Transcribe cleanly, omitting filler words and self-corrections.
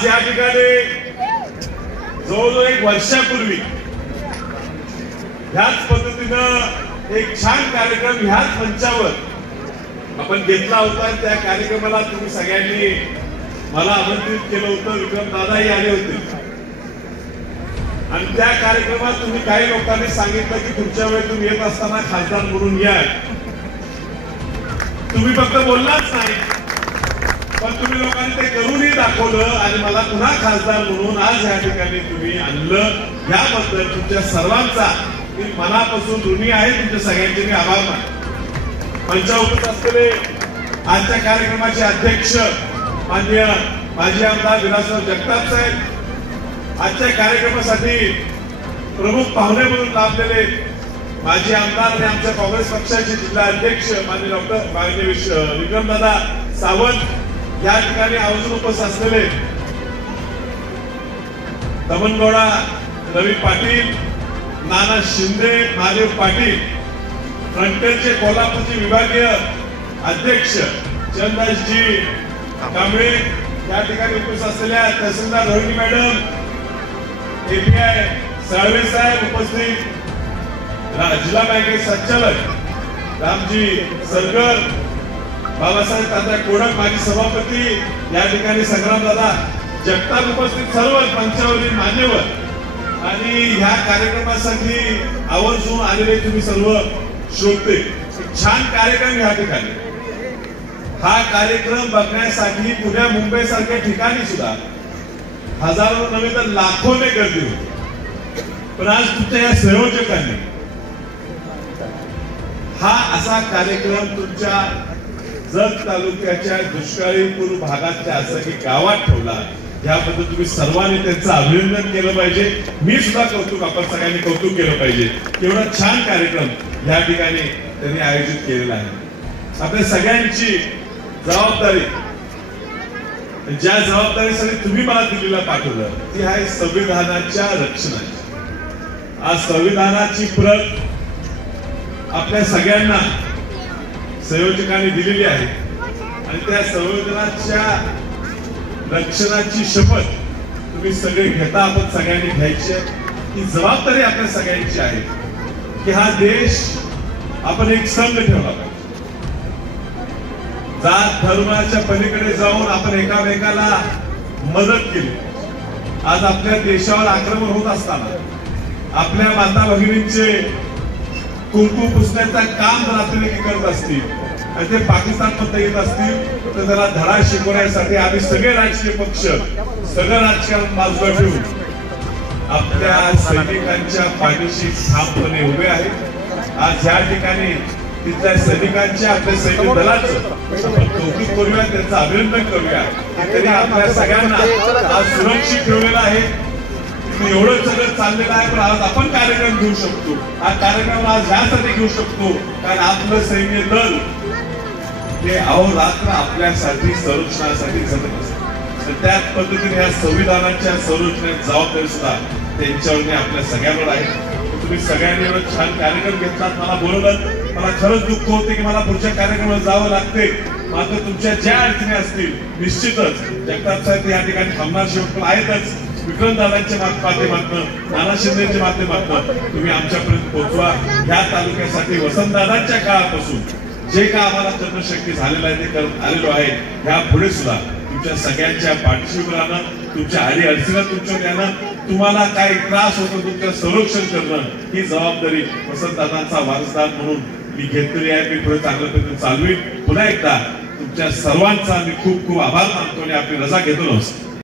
आज या ठिकाणी जवळजवळ 1 वर्षापूर्वी ह्याच पद्धतीनं एक छान कार्यक्रम ह्याच मंचावर आपण घेतला होता। त्या कार्यक्रमाला तुम्ही सगळ्यांनी मला आमंत्रित केलं होतं, विक्रम दादाही आले होते आणि त्या कार्यक्रमात तुम्ही काही लोकांनी सांगितलं की पुढच्या वेळी तुम्ही येत असताना खासदार म्हणून या। तुम्ही फक्त बोललाच नाही, पण तुम्ही लोकांनी ते करूनही दाखवलं आणि मला पुन्हा खासदार म्हणून आज या ठिकाणी तुम्ही आणलं। याबद्दल तुमच्या सर्वांचा मी मनापासून ऋणी आहे। तुमच्या सगळ्यांचे मी आभार मानतो। मंचावर असलेले आजच्या कार्यक्रमाचे अध्यक्ष माननीय माजी आमदार विलासराव जगताप साहेब, आजच्या कार्यक्रमासाठी प्रमुख पाहुणे म्हणून लाभलेले माजी आमदार आणि आमच्या काँग्रेस पक्षाचे जिल्हा अध्यक्ष माननीय डॉक्टर विक्रमदादा सावंत, या ठिकाणी आवर्जून उपस्थित असलेले दमनगौडा रवी पाटील, नाना शिंदे, महादेव पाटील, फ्रंटेलचे कोल्हापूरचे विभागीय अध्यक्ष चंदासजी कांबळे, या ठिकाणी उपस्थित असलेल्या तहसीलदार रोहिणी मॅडम, एपीआय साळवे साहेब उपस्थित, जिल्हा बँकेचे संचालक रामजी सरगर, बाबासाहेब तात्या कोडक माजी सभापती, या ठिकाणी संग्रामदादा जगताप उपस्थित सर्व मंचावरील मान्यवर आणि ह्या कार्यक्रमासाठी आवर्जून आलेले तुम्ही सर्व श्रोते, छान कार्यक्रम या ठिकाणी। हा कार्यक्रम बघण्यासाठी पुण्या मुंबई सारख्या ठिकाणी सुद्धा हजारो नव्हे तर लाखोने गर्दी होती, पण आज तुमच्या या संयोजकांनी हा असा कार्यक्रम तुमच्या जत तालुक्याच्या दुष्काळीपूर भागातल्या असं की गावात ठेवला, याबद्दल तुम्ही सर्वांनी त्यांचं अभिनंदन केलं पाहिजे। मी सुद्धा कौतुक, आपण सगळ्यांनी कौतुक केलं पाहिजे। एवढा छान कार्यक्रम या ठिकाणी त्यांनी आयोजित केलेला आहे। आपल्या सगळ्यांची जबाबदारी, ज्या जबाबदारीसाठी तुम्ही मला दिल्लीला पाठवलं ती आहे संविधानाच्या रक्षणाची। आज संविधानाची प्रत आपल्या सगळ्यांना संयोजकांनी दिलेली आहे आणि त्या संविधानाच्या रक्षणाची शपथ तुम्ही सगळे घेता, आपण सगळ्यांनी घ्यायची। ही जबाबदारी आपल्या सगळ्यांची आहे की हा देश आपण एक संघ ठेवला पाहिजे। जात धर्माच्या पलीकडे जाऊन आपण एकामेकाला मदत केली। आज आपल्या देशावर आक्रमण होत असताना आपल्या माता भगिनींचे कुंकू पुसण्याचं काम जर आपल्याला करत असतील आणि ते पाकिस्तानमध्ये येत असतील तर त्याला धडा शिकवण्यासाठी आम्ही सगळे राजकीय पक्ष, सगळं राजकारण बाजूला ठेवून आपल्या सैनिकांच्या पाठीशी ठामपणे उभे आहेत। आज या ठिकाणी तिथल्या सैनिकांच्या, आपल्या सैनिक दलाचं आपण कौतुक करूया, त्यांचं अभिनंदन करूया। तरी आपल्या सगळ्यांना आज सुरक्षित ठेवलेलं आहे। एवढं सगळं चाललेलं आहे, पण आज आपण कार्यक्रम घेऊ शकतो। हा कार्यक्रम आज ह्यासाठी घेऊ शकतो कारण आपलं सैन्य दल हे अहोरात्र आपल्यासाठी संरक्षणासाठी झटत असतं। त्याच पद्धतीने या संविधानाच्या संरक्षणाची जबाबदारी सुद्धा त्यांच्यावर आपल्या सगळ्यांवर आहे। तुम्ही सगळ्यांनी एवढं छान कार्यक्रम घेतलात, मला बोलवलं, मला खरंच दुःख होते की मला पुढच्या कार्यक्रमाला जावं लागते। मात्र तुमच्या ज्या अडचणी असतील निश्चितच जगताप साहेब या ठिकाणी थांबणार शेवट पण आहेतच। विक्रमदादांच्या माध्यमातून, नाना शिंदेच्या माध्यमातून तुम्ही आमच्यापर्यंत पोहोचवा। ह्या तालुक्यासाठी वसंतदादांच्या काळापासून जे का आम्हाला जनशक्ती झालेलं आहे ते करत आलेलो आहे। ह्या पुढे सुद्धा तुमच्या सगळ्यांच्या पाठीशी राहणं, तुमच्या अडी अडचणी तुमच्यावर येणं, तुम्हाला काय त्रास होतो तुमचं संरक्षण करणं, ही जबाबदारी वसंतदादांचा वारसदार म्हणून मी घेतलेली आहे। मी पुढे चांगल्या पद्धतीने चालवीन। पुन्हा एकदा तुमच्या सर्वांचा मी खूप खूप आभार मानतो आणि आपली रजा घेतो। नमस्कार।